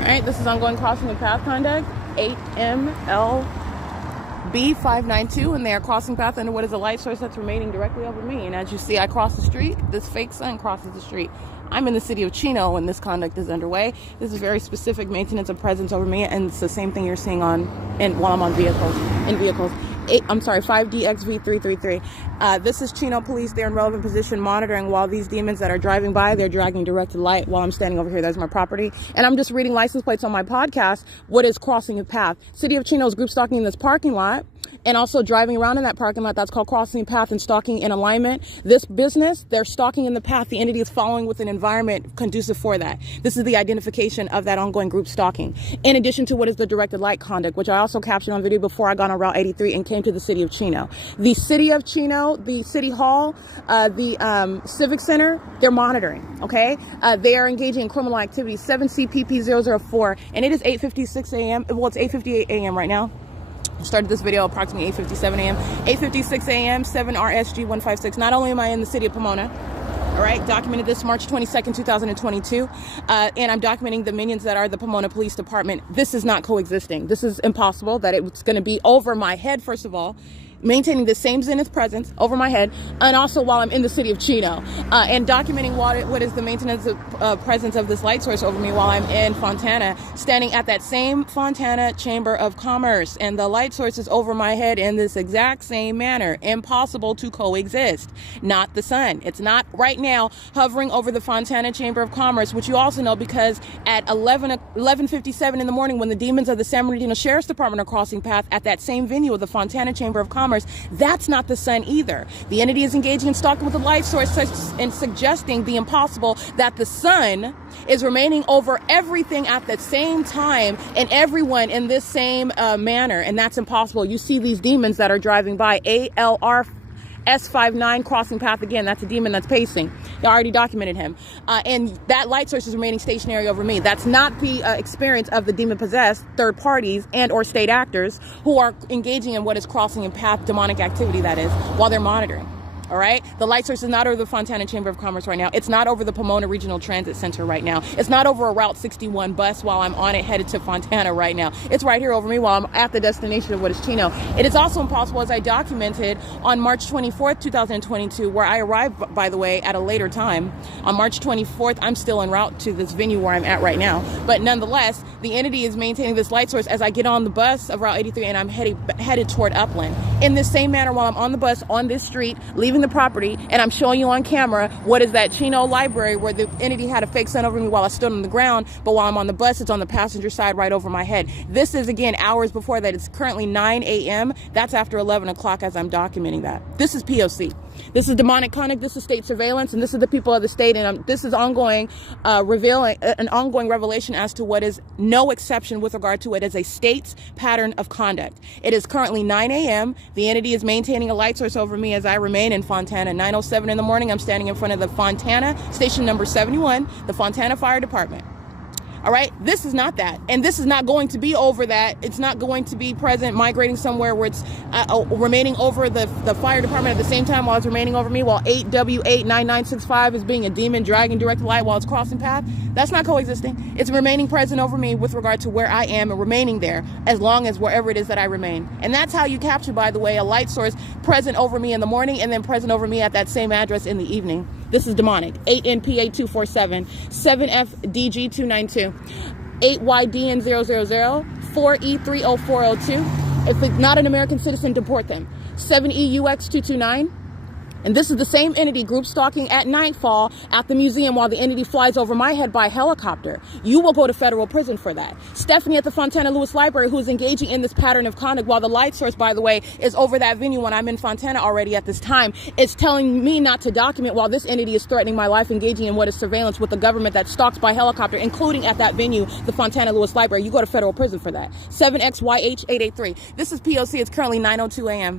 Alright, this is ongoing crossing the path conduct, 8MLB592, and they are crossing path under what is a light source that's remaining directly over me. And as you see, I cross the street. This fake sun crosses the street. I'm in the city of Chino when this conduct is underway. This is very specific maintenance of presence over me, and it's the same thing you're seeing while I'm on vehicles. 5DXV333. This is Chino police. They're in relevant position monitoring while these demons that are driving by, they're dragging directed light while I'm standing over here. That's my property. And I'm just reading license plates on my podcast. What is crossing a path? City of Chino is group stalking in this parking lot and also driving around in that parking lot. That's called crossing a path and stalking in alignment. This business, they're stalking in the path. The entity is following with an environment conducive for that. This is the identification of that ongoing group stalking. In addition to what is the directed light conduct, which I also captured on video before I got on Route 83 and came to the city of Chino. The city of Chino, the city hall, the civic center, they're monitoring, okay? They are engaging in criminal activity, 7CPP004, and it is 8:56 a.m. Well, it's 8:58 a.m. right now. I started this video approximately 8:57 a.m. 8:56 a.m. 7RSG156. Not only am I in the city of Pomona, all right, documented this March 22nd, 2022, and I'm documenting the minions that are the Pomona Police Department. This is not coexisting. This is impossible that it's going to be over my head, first of all, maintaining the same zenith presence over my head, and also while I'm in the city of Chino, and documenting what is the maintenance of presence of this light source over me while I'm in Fontana, standing at that same Fontana Chamber of Commerce, and the light source is over my head in this exact same manner. Impossible to coexist. Not the sun. It's not right now hovering over the Fontana Chamber of Commerce, which you also know because at 11:57 in the morning, when the demons of the San Bernardino Sheriff's Department are crossing path at that same venue of the Fontana Chamber of Commerce, that's not the sun either. The entity is engaging in stalking with a light source and suggesting the impossible, that the sun is remaining over everything at the same time and everyone in this same manner, and that's impossible. You see these demons that are driving by, ALR S59 crossing path again. That's a demon that's pacing. They already documented him. And that light source is remaining stationary over me. That's not the experience of the demon-possessed third parties and or state actors who are engaging in what is crossing a path demonic activity, that is, while they're monitoring. All right. The light source is not over the Fontana Chamber of Commerce right now. It's not over the Pomona Regional Transit Center right now. It's not over a Route 61 bus while I'm on it headed to Fontana right now. It's right here over me while I'm at the destination of what is Chino. It is also impossible, as I documented on March 24th, 2022, where I arrived, by the way, at a later time. On March 24th, I'm still en route to this venue where I'm at right now. But nonetheless, the entity is maintaining this light source as I get on the bus of Route 83 and I'm headed toward Upland. In this same manner, while I'm on the bus on this street, leaving the property, and I'm showing you on camera what is that Chino library where the entity had a fake sun over me while I stood on the ground, but while I'm on the bus, it's on the passenger side right over my head. This is, again, hours before that. It's currently 9 a.m. That's after 11 o'clock as I'm documenting that. This is P.O.C. This is demonic conduct. This is state surveillance, and this is the people of the state, and this is ongoing an ongoing revelation as to what is no exception with regard to it as a state's pattern of conduct. It is currently 9 a.m. The entity is maintaining a light source over me as I remain in Fontana. 9:07 in the morning, I'm standing in front of the Fontana station number 71, the Fontana Fire Department. All right, this is not that, and this is not going to be over that. It's not going to be present, migrating somewhere where it's remaining over the fire department at the same time while it's remaining over me, while 8W89965 is being a demon dragging direct light while it's crossing path. That's not coexisting. It's remaining present over me with regard to where I am and remaining there as long as wherever it is that I remain. And that's how you capture, by the way, a light source present over me in the morning and then present over me at that same address in the evening. This is demonic. 8NPA247, 7FDG292, 8YDN000, 4E30402. If it's not an American citizen, deport them. 7EUX229. And this is the same entity group stalking at nightfall at the museum while the entity flies over my head by helicopter. You will go to federal prison for that. Stephanie at the Fontana Lewis Library, who is engaging in this pattern of conduct while the light source, by the way, is over that venue when I'm in Fontana already at this time, is telling me not to document while this entity is threatening my life, engaging in what is surveillance with the government that stalks by helicopter, including at that venue, the Fontana Lewis Library. You go to federal prison for that. 7XYH883. This is P.O.C. It's currently 9:02 a.m.